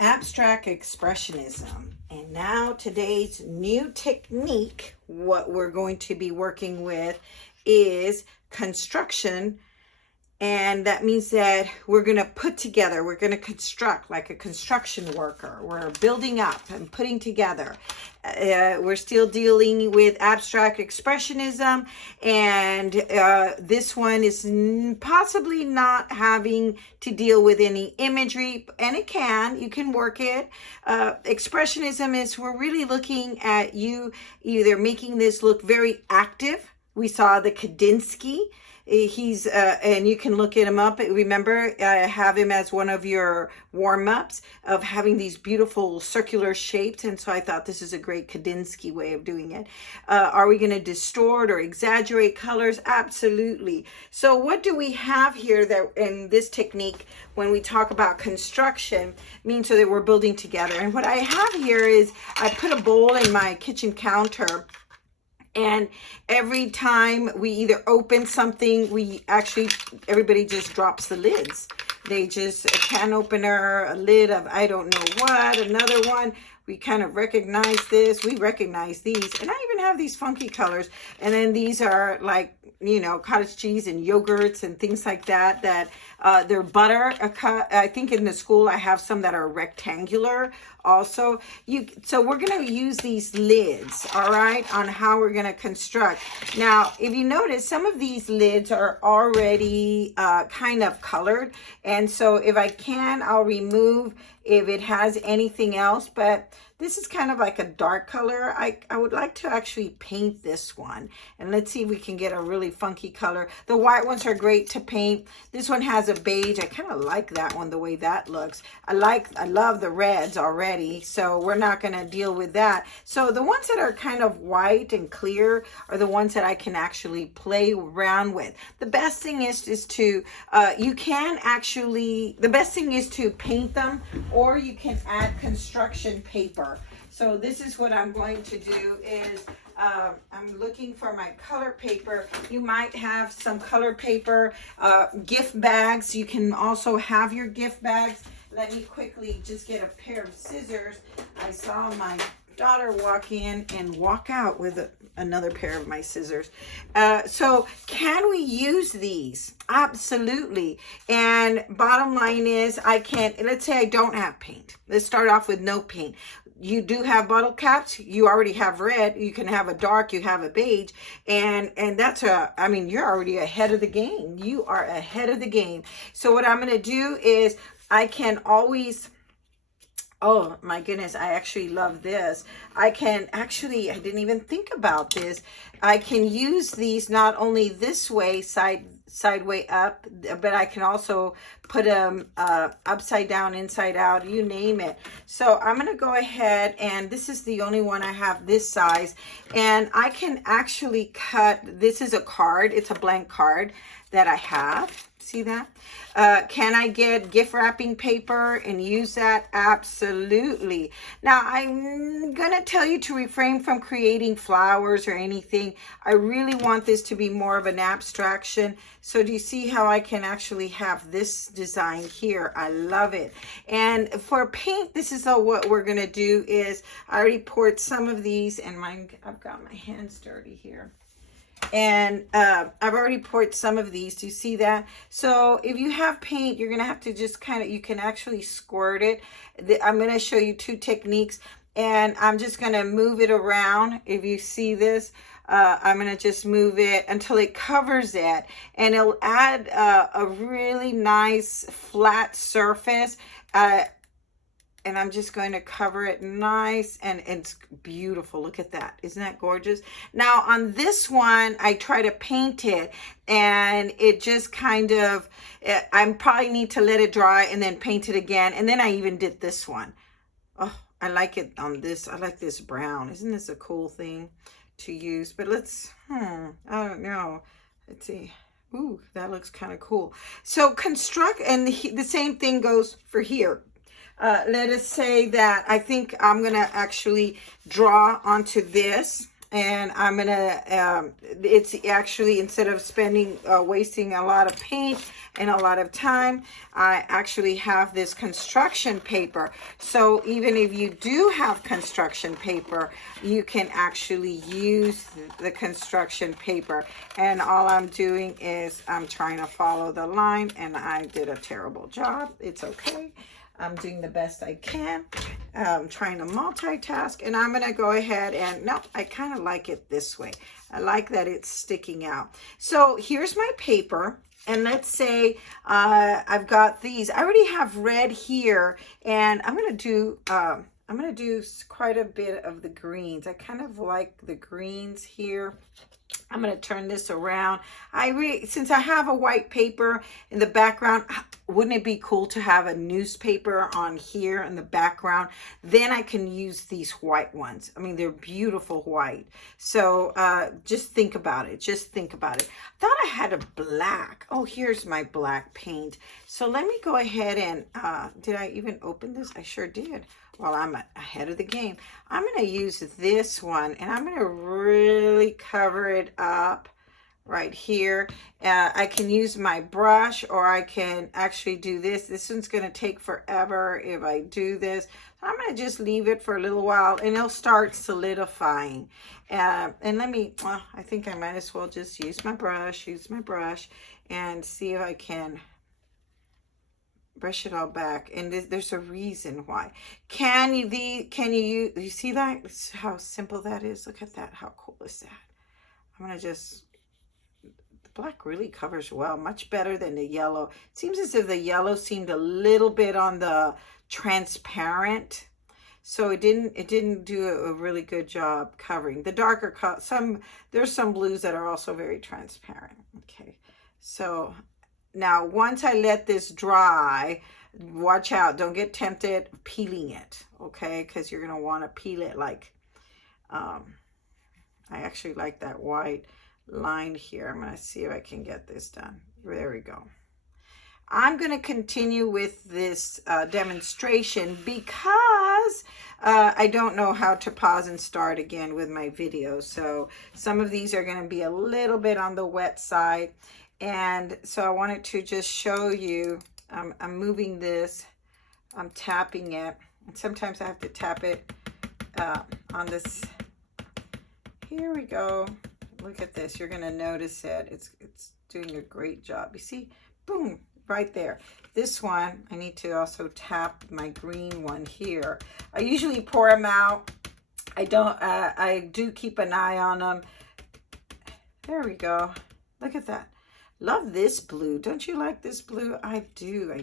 Abstract expressionism. And now today's new technique, what we're going to be working with is construction. And that means that we're going to put together, we're going to construct like a construction worker. We're building up and putting together. We're still dealing with abstract expressionism, and this one is possibly not having to deal with any imagery, and you can work it. Expressionism is we're really looking at you either making this look very active. We saw the Kandinsky. He's and you can look at him up. Remember, have him as one of your warm-ups of having these beautiful circular shapes. And so I thought this is a great Kandinsky way of doing it. Are we going to distort or exaggerate colors? Absolutely. So what do we have here that in this technique when we talk about construction means so that we're building together? And what I have here is I put a bowl in my kitchen counter. And every time we either open something, everybody just drops the lids. They just, a can opener, a lid of I don't know what, another one. We kind of recognize this. We recognize these. And I even have these funky colors. And then these are like, cottage cheese and yogurts and things like that, they're butter. I think in the school I have some that are rectangular also. So we're going to use these lids, all right, on how we're going to construct. Now, if you notice, some of these lids are already kind of colored. And so if I can, I'll remove if it has anything else, but this is kind of like a dark color. I would like to actually paint this one, and let's see if we can get a really funky color. The white ones are great to paint. This one has a beige. I kind of like that one, the way that looks. I love the reds already, so we're not going to deal with that. So the ones that are kind of white and clear are the ones that I can actually play around with. The best thing is to the best thing is to paint them, or you can add construction paper. So this is what I'm going to do is I'm looking for my color paper. You might have some color paper, gift bags. You can also have your gift bags. Let me quickly just get a pair of scissors. I saw my daughter walk in and walk out with another pair of my scissors. So can we use these? Absolutely. And bottom line is let's say I don't have paint. Let's start off with no paint. You do have bottle caps. You already have red. You can have a dark. You have a beige, and that's you're already ahead of the game. You are ahead of the game. So what I'm going to do is I can always. Oh my goodness, I actually love this. I didn't even think about this. I can use these not only this way, side way up, but I can also put them upside down, inside out, you name it. So I'm going to go ahead, and this is the only one I have this size, and I can actually cut. This is a card. It's a blank card that I have. See that? Can I get gift wrapping paper and use that? Absolutely. Now, I'm going to tell you to refrain from creating flowers or anything. I really want this to be more of an abstraction. So do you see how I can actually have this design here? I love it. And for paint, this is what we're going to do is I already poured some of these, and I've got my hands dirty here. And I've already poured some of these. Do you see that? So if you have paint, you're going to have to just you can actually squirt it. I'm going to show you two techniques, and I'm just going to move it around. If you see this, I'm going to just move it until it covers it, and it'll add a really nice flat surface. And I'm just going to cover it nice, and it's beautiful. Look at that. Isn't that gorgeous? Now on this one, I try to paint it, and it just I probably need to let it dry and then paint it again. And then I even did this one. Oh, I like it on this. I like this brown. Isn't this a cool thing to use? But I don't know. Let's see. Ooh, that looks kind of cool. So construct, and the same thing goes for here. Let us say that I think I'm going to actually draw onto this. and I'm gonna, it's actually, instead of wasting a lot of paint and a lot of time, I actually have this construction paper. So even if you do have construction paper, you can actually use the construction paper. And all I'm doing is I'm trying to follow the line, and I did a terrible job. It's okay. I'm doing the best I can. Trying to multitask, and I'm gonna go ahead and, no, I kind of like it this way. I like that it's sticking out. So here's my paper, and let's say I've got these. I already have red here, and I'm gonna do quite a bit of the greens. I kind of like the greens here. I'm going to turn this around. Since I have a white paper in the background, wouldn't it be cool to have a newspaper on here in the background? Then I can use these white ones. I mean, they're beautiful white. So just think about it. Just think about it. I thought I had a black. Oh, here's my black paint. So let me go ahead and, did I even open this? I sure did. Well, I'm ahead of the game. I'm going to use this one, and I'm going to really cover it up right here. I can use my brush, or I can actually do this. This one's going to take forever if I do this. So I'm going to just leave it for a little while, and it'll start solidifying. And let me, well, I think I might as well just use my brush, and see if I can brush it all back. And there's a reason why. Can you see that? How simple that is? Look at that. How cool is that? I'm gonna just, the black really covers well, much better than the yellow. It seems as if the yellow seemed a little bit on the transparent, so it didn't do a really good job covering the darker there's some blues that are also very transparent. Okay, so now, once I let this dry, watch out. Don't get tempted peeling it, okay? Because you're going to want to peel it like, I actually like that white line here. I'm going to see if I can get this done. There we go. I'm going to continue with this demonstration because I don't know how to pause and start again with my video. So some of these are going to be a little bit on the wet side. And so I wanted to just show you, I'm moving this, I'm tapping it, and sometimes I have to tap it on this. Here we go. Look at this. You're going to notice it. It's doing a great job. You see? Boom, right there. This one, I need to also tap my green one here. I usually pour them out. I do keep an eye on them. There we go. Look at that. Love this blue. Don't you like this blue? I do.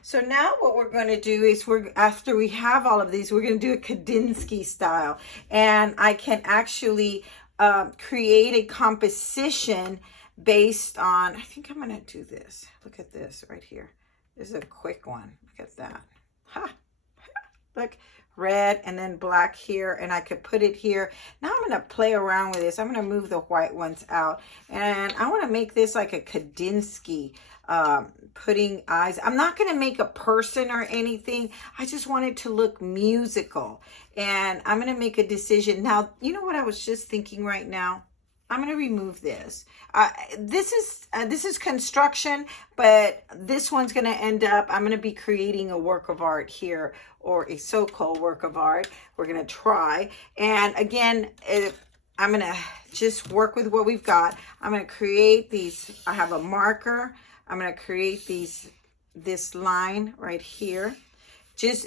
So now what we're going to do is after we have all of these, we're going to do a Kandinsky style. And I can actually create a composition based on, I think I'm going to do this. Look at this right here. This is a quick one. Look at that. Ha! Look. Red and then black here, and I could put it here. Now I'm going to play around with this. I'm going to move the white ones out, and I want to make this like a Kandinsky, putting eyes. I'm not going to make a person or anything. I just want it to look musical, and I'm going to make a decision. Now, you know what I was just thinking right now? I'm going to remove this. This is construction, but this one's going to end up, I'm going to be creating a work of art here, or a so-called work of art. We're going to try. And again, I'm going to just work with what we've got. I'm going to create these. I have a marker. I'm going to create this line right here.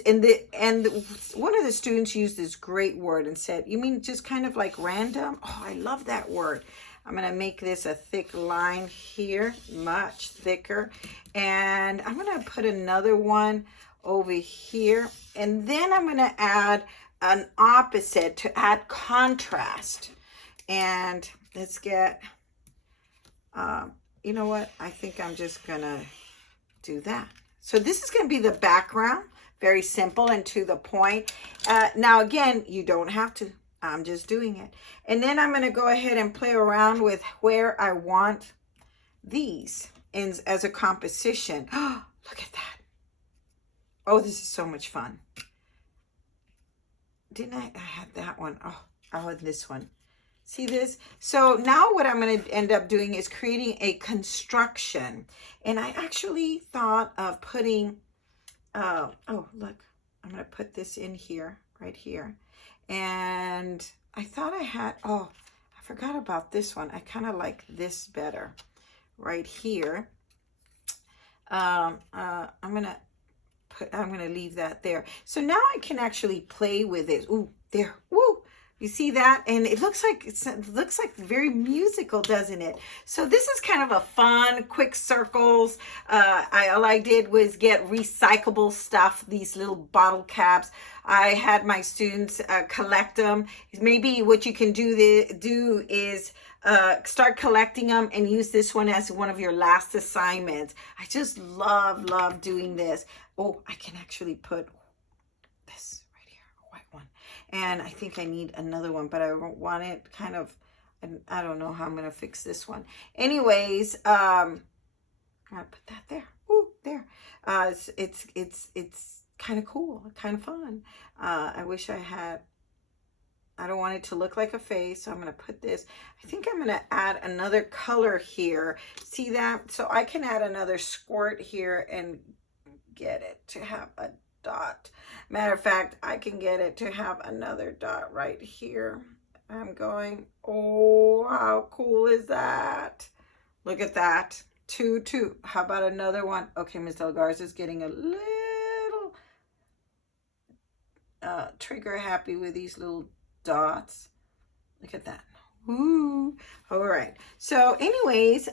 And one of the students used this great word and said, you mean just kind of like random? Oh, I love that word. I'm going to make this a thick line here, much thicker. And I'm going to put another one over here. And then I'm going to add an opposite to add contrast. And let's get, you know what? I think I'm just going to do that. So this is going to be the background. Very simple and to the point. Now, again, you don't have to. I'm just doing it. And then I'm going to go ahead and play around with where I want these as a composition. Oh, look at that. Oh, this is so much fun. Didn't I had that one. Oh, Oh, and this one. See this? So now what I'm going to end up doing is creating a construction. And I actually thought of putting, oh, look, I'm going to put this in here, right here. And I thought I had, oh, I forgot about this one. I kind of like this better right here. I'm going to leave that there. So now I can actually play with it. Ooh, there. Woo. You see that? And it looks like very musical, doesn't it? So this is kind of a fun, quick circles. All I did was get recyclable stuff, these little bottle caps. I had my students collect them. Maybe what you can do is start collecting them and use this one as one of your last assignments. I just love doing this. Oh, I can actually put this right here, a white one. And I think I need another one, but I want it kind of, I don't know how I'm going to fix this one. Anyways, I'm going to put that there. Ooh, there. It's kind of cool, kind of fun. I wish I had, I don't want it to look like a face, so I'm going to put this. I think I'm going to add another color here. See that? So I can add another squirt here and get it to have a dot. Matter of fact, I can get it to have another dot right here. I'm going, oh, how cool is that? Look at that. Two. How about another one? Okay, Ms. Del Garza is getting a little trigger happy with these little dots. Look at that. Ooh. All right. So anyways,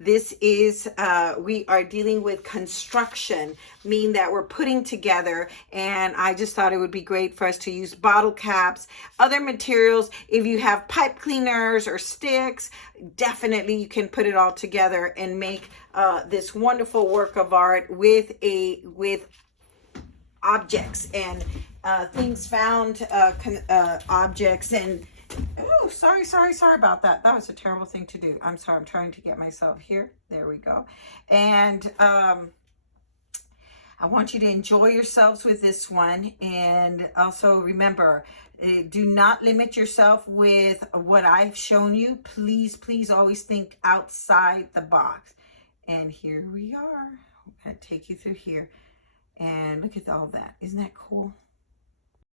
this is, we are dealing with construction, meaning that we're putting together, and I just thought it would be great for us to use bottle caps, other materials. If you have pipe cleaners or sticks, definitely you can put it all together and make this wonderful work of art with objects and things found, objects and oh, sorry about that. That was a terrible thing to do. I'm sorry. I'm trying to get myself here. There we go. And I want you to enjoy yourselves with this one. And also remember, do not limit yourself with what I've shown you. Please always think outside the box. And here we are. I'm going to take you through here. And look at all that. Isn't that cool?